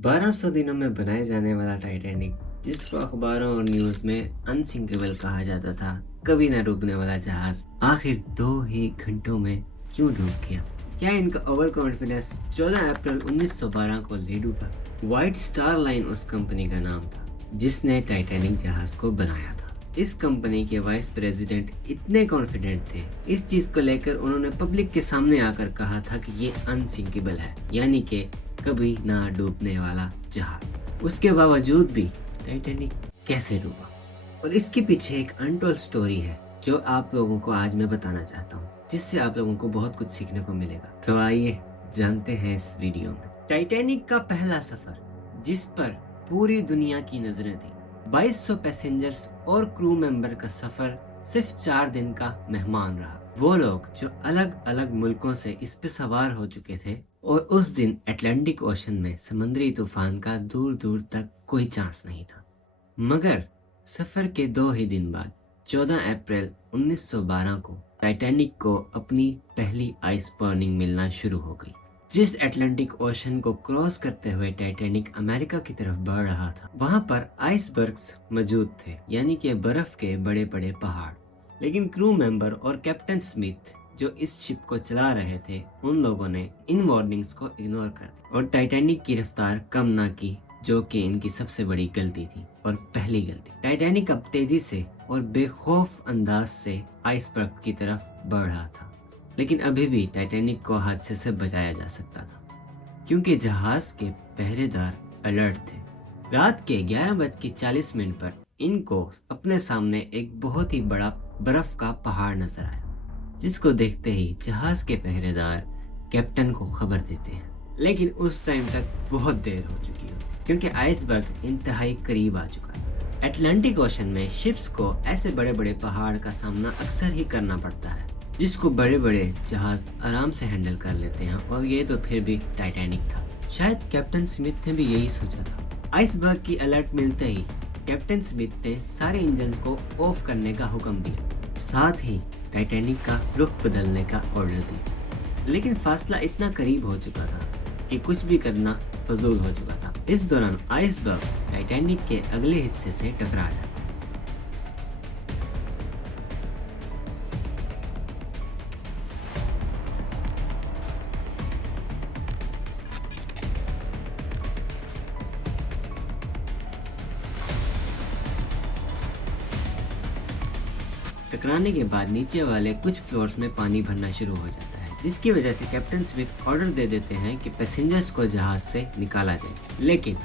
1200 दिनों में बनाए जाने वाला टाइटैनिक, जिसको अखबारों और न्यूज में अनसिंकेबल कहा जाता था, कभी न डूबने वाला जहाज, आखिर 2 ही घंटों में क्यों डूब गया? क्या इनका ओवर कॉन्फिडेंस 14 अप्रैल 1912 को ले डूबा? व्हाइट स्टार लाइन उस कंपनी का नाम था जिसने टाइटैनिक जहाज को बनाया था। इस कंपनी के वाइस प्रेसिडेंट इतने कॉन्फिडेंट थे इस चीज को लेकर, उन्होंने पब्लिक के सामने आकर कहा था कि ये अनसिंकेबल है, यानी कि कभी ना डूबने वाला जहाज। उसके बावजूद भी टाइटैनिक कैसे डूबा, और इसके पीछे एक अनटोल्ड स्टोरी है जो आप लोगों को आज मैं बताना चाहता हूँ, जिससे आप लोगों को बहुत कुछ सीखने को मिलेगा। तो आइए जानते हैं इस वीडियो में। टाइटैनिक का पहला सफर, जिस पर पूरी दुनिया की नजरें थी। 2200 पैसेंजर्स और क्रू मेंबर का सफर सिर्फ 4 दिन का मेहमान रहा। वो लोग जो अलग अलग मुल्कों से इस पे सवार हो चुके थे, और उस दिन अटलांटिक ओशन में समुद्री तूफान का दूर दूर तक कोई चांस नहीं था। मगर सफर के 2 ही दिन बाद 14 अप्रैल 1912 को टाइटैनिक को अपनी पहली आइस बर्निंग मिलना शुरू हो गई। जिस अटलांटिक ओशन को क्रॉस करते हुए टाइटैनिक अमेरिका की तरफ बढ़ रहा था, वहां पर आइसबर्ग्स मौजूद थे, यानी कि बर्फ के बड़े बड़े पहाड़। लेकिन क्रू मेंबर और कैप्टन स्मिथ जो इस शिप को चला रहे थे, उन लोगों ने इन वार्निंग्स को इग्नोर कर दिया और टाइटैनिक की रफ्तार कम ना की, जो कि इनकी सबसे बड़ी गलती थी और पहली गलती। टाइटैनिक अब तेजी से और बेखौफ अंदाज से आइसबर्ग की तरफ बढ़ रहा था, लेकिन अभी भी टाइटैनिक को हादसे से बचाया जा सकता था, क्योंकि जहाज के पहरेदार अलर्ट थे। रात के 11:40 पर इनको अपने सामने एक बहुत ही बड़ा बर्फ का पहाड़ नजर आया, जिसको देखते ही जहाज के पहरेदार कैप्टन को खबर देते हैं। लेकिन उस टाइम तक बहुत देर हो चुकी होती, क्योंकि आइसबर्ग इंतहाई करीब आ चुका है। अटलांटिक ओशन में शिप्स को ऐसे बड़े बड़े पहाड़ का सामना अक्सर ही करना पड़ता है, जिसको बड़े बड़े जहाज आराम से हैंडल कर लेते हैं, और ये तो फिर भी टाइटैनिक था। शायद कैप्टन स्मिथ ने भी यही सोचा था। आइसबर्ग की अलर्ट मिलते ही कैप्टन स्मिथ ने सारे इंजन को ऑफ करने का हुक्म दिया, साथ ही टाइटैनिक का रुख बदलने का ऑर्डर दिया। लेकिन फासला इतना करीब हो चुका था कि कुछ भी करना फजूल हो चुका था। इस दौरान आइसबर्ग टाइटैनिक के अगले हिस्से से टकरा जाता है। टकराने के बाद नीचे वाले कुछ फ्लोर्स में पानी भरना शुरू हो जाता है, जिसकी वजह से कैप्टन स्मिथ ऑर्डर दे देते हैं कि पैसेंजर्स को जहाज से निकाला जाए। लेकिन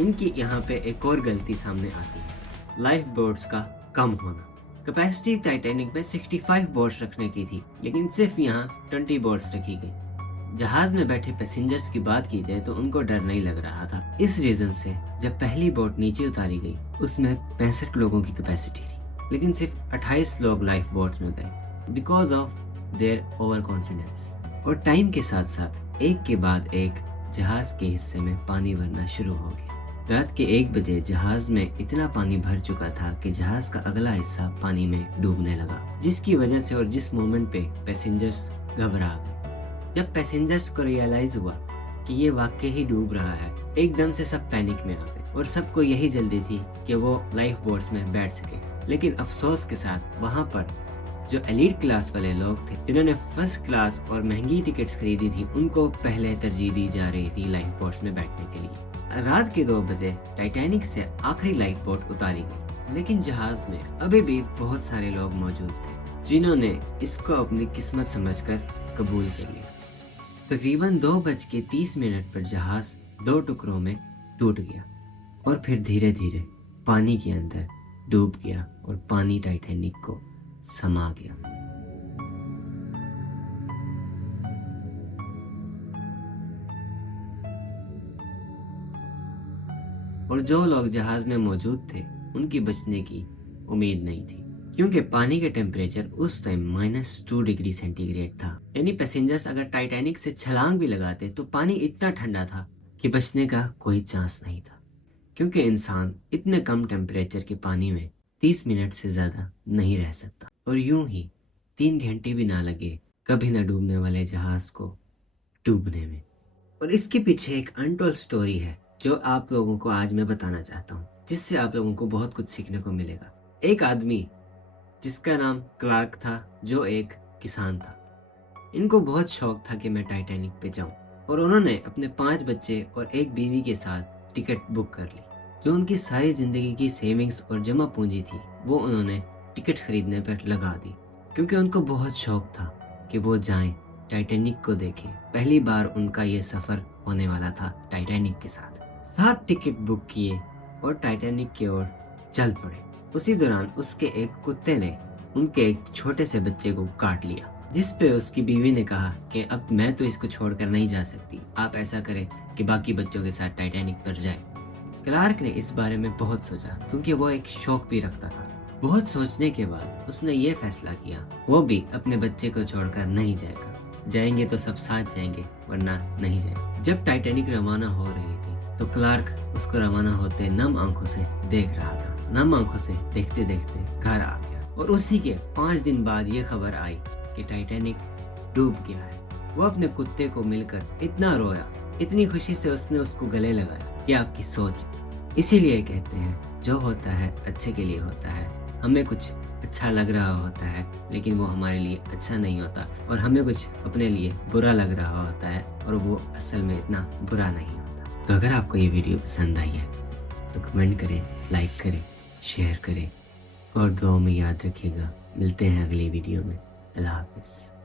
इनकी यहाँ पे एक और गलती सामने आती है, लाइफ बोट्स का कम होना। कैपेसिटी टाइटैनिक में 65 बोट्स रखने की थी, लेकिन सिर्फ यहाँ 20 बोट्स रखी गई। जहाज में बैठे पैसेंजर्स की बात की जाए तो उनको डर नहीं लग रहा था। इस रीजन से जब पहली बोट नीचे उतारी गई, उसमें 65 लोगों की कैपेसिटी थी, लेकिन सिर्फ 28 लोग लाइफ बोट्स में गए, because of their over confidence. और टाइम के साथ साथ एक के बाद एक जहाज के हिस्से में पानी भरना शुरू हो गया। रात के 1 बजे जहाज में इतना पानी भर चुका था कि जहाज का अगला हिस्सा पानी में डूबने लगा, जिसकी वजह से और जिस मोमेंट पे पैसेंजर्स घबरा गए। जब पैसेंजर्स को रियलाइज हुआ कि ये वाकई ही डूब रहा है, एकदम से सब पैनिक में आ गए, और सबको यही जल्दी थी कि वो लाइफ बोट्स में बैठ सके। लेकिन अफसोस के साथ वहां पर जो एलीट क्लास वाले लोग थे, जिन्होंने फर्स्ट क्लास और महंगी टिकट्स खरीदी थी, उनको पहले तरजीह दी जा रही थी लाइफ बोट्स में बैठने के लिए। रात के 2 बजे टाइटैनिक से आखिरी लाइफ बोट उतारी गई, लेकिन जहाज में अभी भी बहुत सारे लोग मौजूद थे, जिन्होंने इसको अपनी किस्मत समझकर कबूल कर लिया। तकरीबन 2:30 पर जहाज 2 टुकड़ों में टूट गया और फिर धीरे धीरे पानी के अंदर डूब गया, और पानी टाइटैनिक को समा गया। और जो लोग जहाज में मौजूद थे, उनकी बचने की उम्मीद नहीं थी, क्योंकि पानी के टेम्परेचर उस टाइम -2 डिग्री सेंटीग्रेड था। यानी पैसेंजर्स अगर टाइटैनिक से छलांग भी लगाते तो पानी इतना ठंडा था कि बचने का कोई चांस नहीं था, क्योंकि इंसान इतने कम टेम्परेचर के पानी में 30 मिनट से ज्यादा नहीं रह सकता। और यूं ही 3 घंटे भी ना लगे कभी ना डूबने वाले जहाज को डूबने में। और इसके पीछे एक अनटोल्ड स्टोरी है जो आप लोगों को आज मैं बताना चाहता हूँ, जिससे आप लोगों को बहुत कुछ सीखने को मिलेगा। एक आदमी जिसका नाम क्लार्क था, जो एक किसान था। इनको बहुत शौक था कि मैं टाइटैनिक पे जाऊं, और उन्होंने अपने 5 बच्चे और एक बीवी के साथ टिकट बुक कर ली। जो उनकी सारी जिंदगी की सेविंग्स और जमा पूंजी थी, वो उन्होंने टिकट खरीदने पर लगा दी, क्योंकि उनको बहुत शौक था कि वो जाएं, टाइटैनिक को देखें। पहली बार उनका ये सफर होने वाला था टाइटैनिक के साथ। 7 टिकट बुक किए और टाइटैनिक की ओर चल पड़े। उसी दौरान उसके एक कुत्ते ने उनके एक छोटे से बच्चे को काट लिया, जिस पे उसकी बीवी ने कहा कि अब मैं तो इसको छोड़कर नहीं जा सकती, आप ऐसा करें कि बाकी बच्चों के साथ टाइटैनिक पर जाएं। क्लार्क ने इस बारे में बहुत सोचा, क्योंकि वो एक शौक भी रखता था। बहुत सोचने के बाद उसने ये फैसला किया, वो भी अपने बच्चे को छोड़कर नहीं जाएगा। जाएंगे तो सब साथ जाएंगे, वरना नहीं जाएंगे। जब टाइटैनिक रवाना हो रही थी तो क्लार्क उसको रवाना होते नम आंखों से देख रहा था। नम आंखों से देखते देखते घर आ गया, और उसी के 5 दिन बाद ये खबर आई कि टाइटैनिक डूब गया है। वो अपने कुत्ते को मिलकर इतना रोया, इतनी खुशी से उसने उसको गले लगाया। ये आपकी सोच। इसीलिए कहते हैं जो होता है अच्छे के लिए होता है। हमें कुछ अच्छा लग रहा होता है, लेकिन वो हमारे लिए अच्छा नहीं होता, और हमें कुछ अपने लिए बुरा लग रहा होता है, और वो असल में इतना बुरा नहीं होता। तो अगर आपको ये वीडियो पसंद आई है तो कमेंट करें, लाइक करें, शेयर करें, और दुआओं में याद रखिएगा। मिलते हैं अगली वीडियो में। अल्लाह हाफिज़।